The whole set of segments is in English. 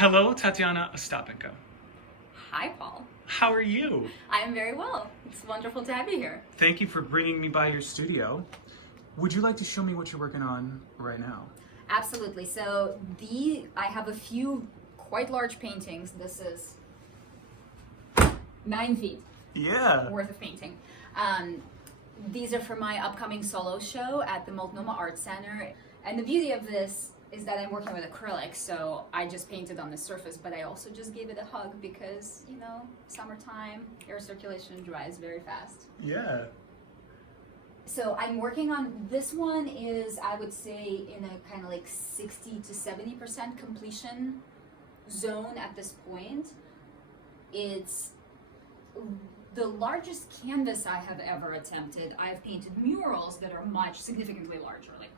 Hello, Tatyana Ostapenko. Hi, Paul. How are you? I am very well. It's wonderful to have you here. Thank you for bringing me by your studio. Would you like to show me what you're working on right now? Absolutely. So I have a few quite large paintings. This is 9 feet Yeah. worth of painting. These are for my upcoming solo show at the Multnomah Arts Center. And the beauty of this is that I'm working with acrylic, so I just painted on the surface, but I also just gave it a hug because, summertime, air circulation dries very fast. Yeah. So I'm working on, this one is, I would say, in a kind of like 60 to 70% completion zone at this point. It's the largest canvas I have ever attempted. I've painted murals that are significantly larger. Like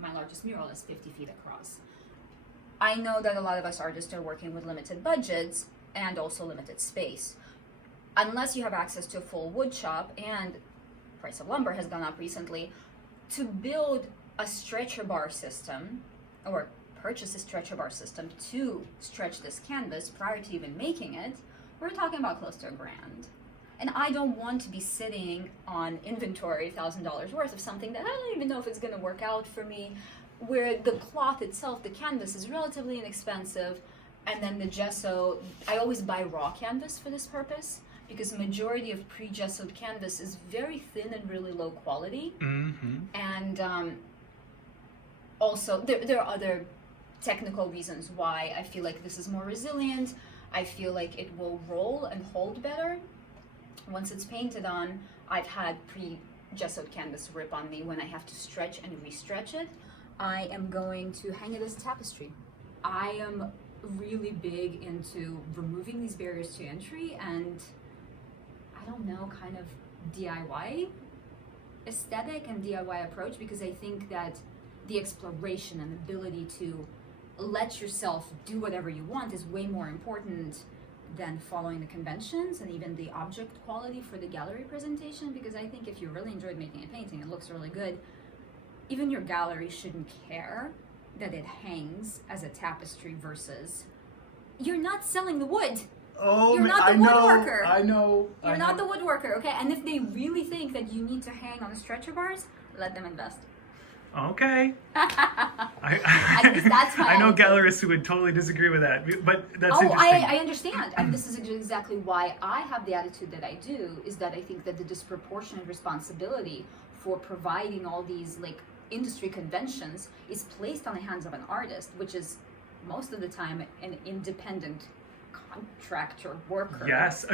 my largest mural is 50 feet across. I know that a lot of us artists are working with limited budgets and also limited space. Unless you have access to a full wood shop, and price of lumber has gone up recently, to build a stretcher bar system or purchase a stretcher bar system to stretch this canvas prior to even making it, we're talking about close to $1,000. And I don't want to be sitting on inventory $1,000 worth of something that I don't even know if it's going to work out for me, where the cloth itself, the canvas, is relatively inexpensive, and then the gesso, I always buy raw canvas for this purpose, because the majority of pre-gessoed canvas is very thin and really low quality. Mm-hmm. And also, there are other technical reasons why I feel like this is more resilient. I feel like it will roll and hold better. Once it's painted on, I've had pre-gessoed canvas rip on me when I have to stretch and re-stretch it. I am going to hang it as tapestry. I am really big into removing these barriers to entry and, I don't know, kind of DIY aesthetic and DIY approach, because I think that the exploration and ability to let yourself do whatever you want is way more important than following the conventions and even the object quality for the gallery presentation, because I think if you really enjoyed making a painting, it looks really good, even your gallery shouldn't care that it hangs as a tapestry versus you're not selling the wood. Oh, You're not the woodworker. I know. You're not the woodworker, okay? And if they really think that you need to hang on stretcher bars, let them invest. Okay. At least that's my I know attitude. gallerists who would totally disagree with that, but that's Oh, interesting. I understand. And this is exactly why I have the attitude that I do, is that I think that the disproportionate responsibility for providing all these industry conventions is placed on the hands of an artist, which is most of the time an independent contractor worker. Yes.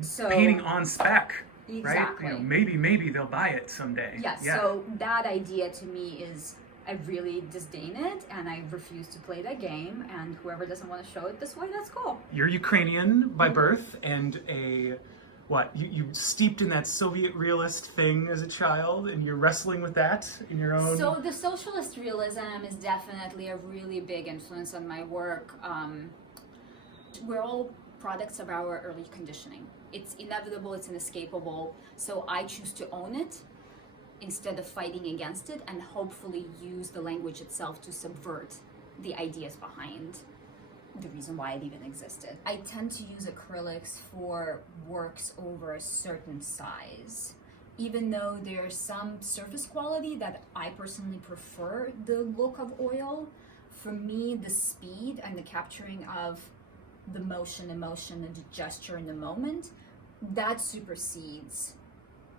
So, painting on spec. exactly. Right? Maybe they'll buy it someday. Yes, Yeah. so that idea to me is, I really disdain it, and I refuse to play that game, and whoever doesn't want to show it this way, that's cool. You're Ukrainian by birth, and you steeped in that Soviet realist thing as a child, and you're wrestling with that in your own... So the socialist realism is definitely a really big influence on my work. We're all products of our early conditioning. It's inevitable, it's inescapable, so I choose to own it instead of fighting against it, and hopefully use the language itself to subvert the ideas behind the reason why it even existed. I tend to use acrylics for works over a certain size, even though there's some surface quality that I personally prefer the look of oil. For me, the speed and the capturing of the motion, emotion, and the gesture in the moment, that supersedes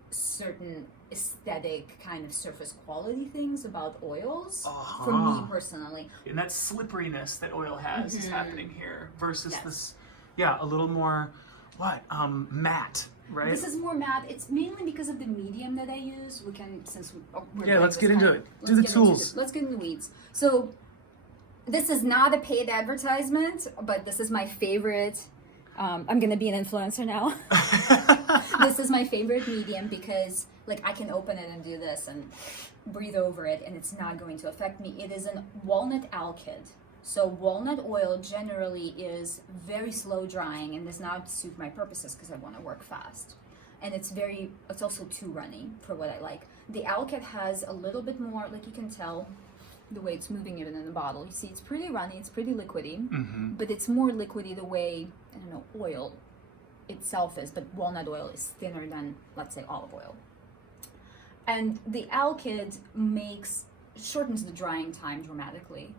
certain aesthetic kind of surface quality things about oils for me personally. And that slipperiness that oil has is happening here versus Yes. this, a little more, matte, right? This is more matte. It's mainly because of the medium that I use. We can, Let's get into it. Do the tools. Let's get in the weeds. So this is not a paid advertisement, but this is my favorite. I'm gonna be an influencer now. This is my favorite medium because I can open it and do this and breathe over it, and it's not going to affect me. It is an walnut alkyd. So walnut oil generally is very slow drying and does not suit my purposes because I want to work fast. And it's also too runny for what I like. The alkyd has a little bit more, you can tell, the way it's moving even in the bottle. You see, it's pretty runny, it's pretty liquidy, Mm-hmm. but it's more liquidy the way, I don't know, oil itself is, but walnut oil is thinner than, let's say, olive oil. And the alkyd shortens the drying time dramatically.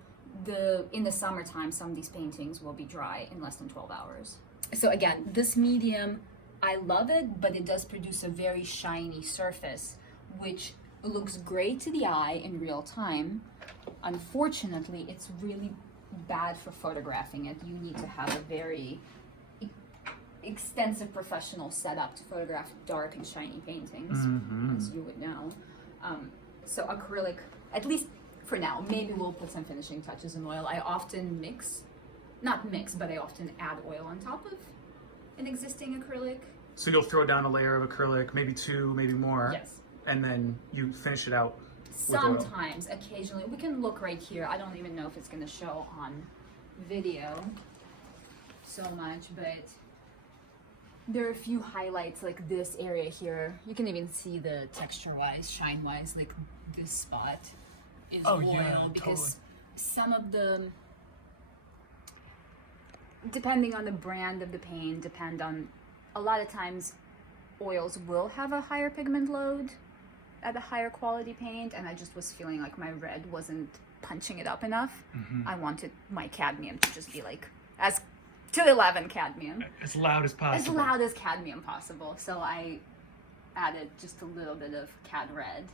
In the summertime, some of these paintings will be dry in less than 12 hours. So again, this medium, I love it, but it does produce a very shiny surface, which looks great to the eye in real time. Unfortunately, it's really bad for photographing it. You need to have a very extensive professional setup to photograph dark and shiny paintings, Mm-hmm. as you would know. So acrylic, at least for now, maybe we'll put some finishing touches in oil. I often I often add oil on top of an existing acrylic. So you'll throw down a layer of acrylic, maybe two, maybe more. Yes. And then you finish it out with oil. Sometimes, occasionally. We can look right here. I don't even know if it's going to show on video so much, but there are a few highlights like this area here. You can even see the texture-wise, shine-wise, like this spot is Oh, oil yeah, because some of the, depending on the brand of the paint, a lot of times oils will have a higher pigment load at a higher quality paint, and I just was feeling like my red wasn't punching it up enough. Mm-hmm. I wanted my cadmium to just be like as 211 cadmium, As loud as as possible. loud as cadmium possible. So I added just a little bit of cad red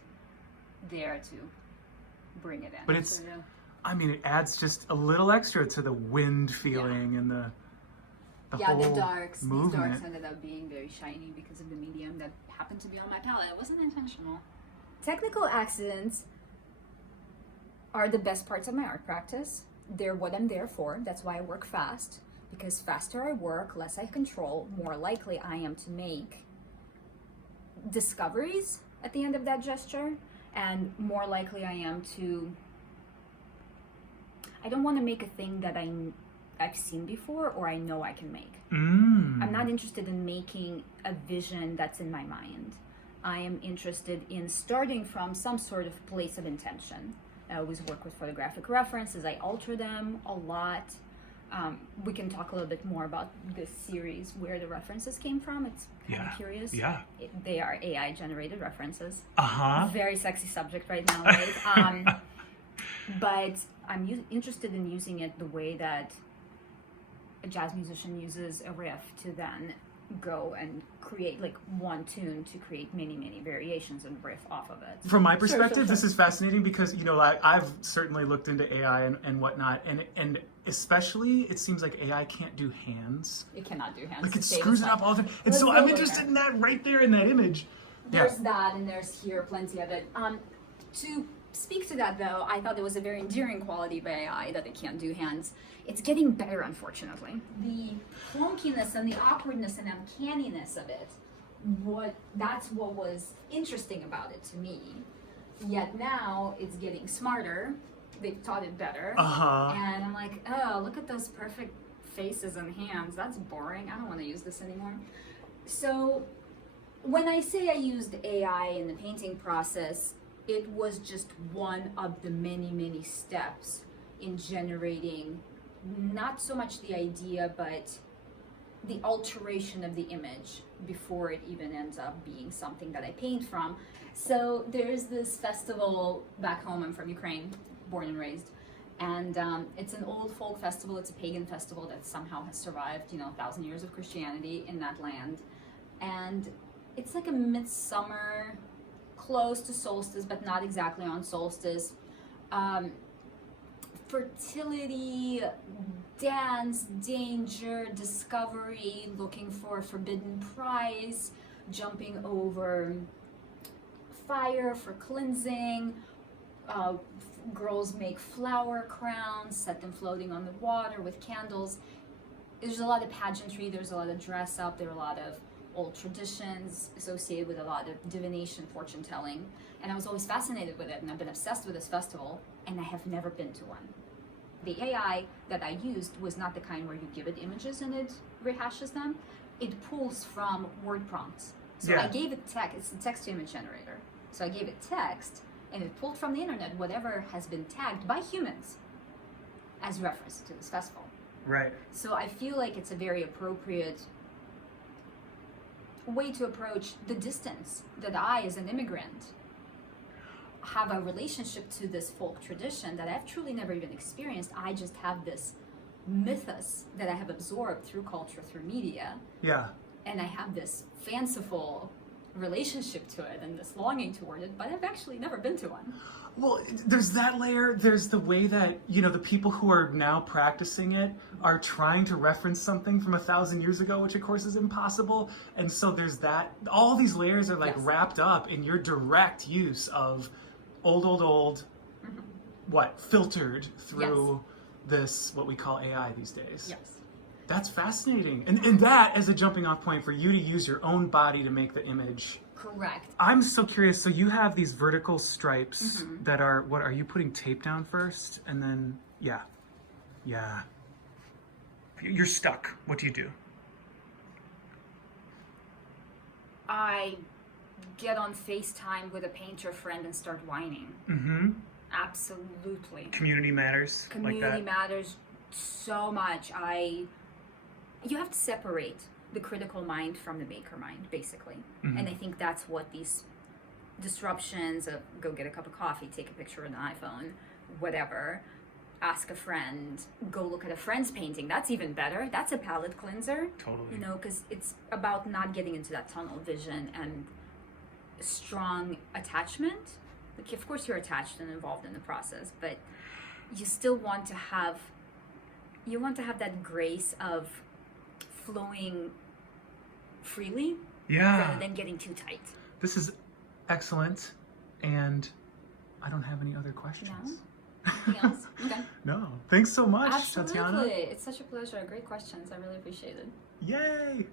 there to bring it in. But it's, So, yeah. I mean, it adds just a little extra to the wind feeling and the Yeah, whole the darks. movement. These darks ended up being very shiny because of the medium that happened to be on my palette. It wasn't intentional. Technical accidents are the best parts of my art practice. They're what I'm there for. That's why I work fast. Because faster I work, less I control, more likely I am to make discoveries at the end of that gesture, and more likely I am to... I don't want to make a thing that I've seen before or I know I can make. Mm. I'm not interested in making a vision that's in my mind. I am interested in starting from some sort of place of intention. I always work with photographic references. I alter them a lot. We can talk a little bit more about this series, where the references came from. It's kind of curious. Yeah. They are AI-generated references. Uh-huh. Very sexy subject right now, right? But I'm interested in using it the way that a jazz musician uses a riff to then go and create like one tune to create many variations and riff off of it. From my perspective, Sure. this is fascinating because, you know, I've certainly looked into AI and whatnot, and especially it seems like AI can't do hands. It cannot do hands. Like to it save screws its it up life. all the time. And Let's so go I'm look interested at- in that right there in that image. There's that, and there's here plenty of it. To speak to that though, I thought it was a very endearing quality of AI that it can't do hands. It's getting better, unfortunately. The clunkiness and the awkwardness and uncanniness of it, that's what was interesting about it to me. Yet now it's getting smarter. They've taught it better. Uh-huh. And I'm like, oh, look at those perfect faces and hands. That's boring. I don't want to use this anymore. So when I say I used AI in the painting process, it was just one of the many steps in generating not so much the idea, but the alteration of the image before it even ends up being something that I paint from. So there's this festival back home. I'm from Ukraine, born and raised. And it's an old folk festival. It's a pagan festival that somehow has survived, 1,000 years of Christianity in that land. And it's like a midsummer, close to solstice, but not exactly on solstice. Fertility, dance, danger, discovery, looking for a forbidden prize, jumping over fire for cleansing. Girls make flower crowns, set them floating on the water with candles. There's a lot of pageantry, there's a lot of dress up, there are a lot of old traditions associated with a lot of divination, fortune telling. And I was always fascinated with it, and I've been obsessed with this festival, and I have never been to one. The AI that I used was not the kind where you give it images and it rehashes them. It pulls from word prompts. So Yeah. I gave it text, it's a text to image generator. So I gave it text, and it pulled from the internet whatever has been tagged by humans as reference to this festival. Right. So I feel like it's a very appropriate way to approach the distance that I, as an immigrant, have a relationship to this folk tradition that I've truly never even experienced. I just have this mythos that I have absorbed through culture, through media. Yeah. And I have this fanciful relationship to it and this longing toward it, but I've actually never been to one. Well, there's that layer. There's the way that, you know, the people who are now practicing it are trying to reference something from 1,000 years ago, which of course is impossible. And so there's that. All these layers are like Yes. wrapped up in your direct use of old, filtered through this, what we call AI these days. Yes. That's fascinating. And that as a jumping off point for you to use your own body to make the image. Correct. I'm so curious. So you have these vertical stripes that are, what are you putting tape down first? And then, yeah. You're stuck. What do you do? I get on FaceTime with a painter friend and start whining. Mm-hmm. Absolutely. Community matters. Community like that. matters so much. You have to separate the critical mind from the maker mind, basically. Mm-hmm. And I think that's what these disruptions of go get a cup of coffee, take a picture with an iPhone, whatever, ask a friend, go look at a friend's painting. That's even better. That's a palate cleanser. Totally. You know, because it's about not getting into that tunnel vision and strong attachment. Like, of course, you're attached and involved in the process, but you still want to have that grace of flowing freely rather than getting too tight. This is excellent, and I don't have any other questions. No? Anything else? Okay. No. Thanks so much, Absolutely. Tatyana. It's such a pleasure. Great questions. I really appreciate it. Yay!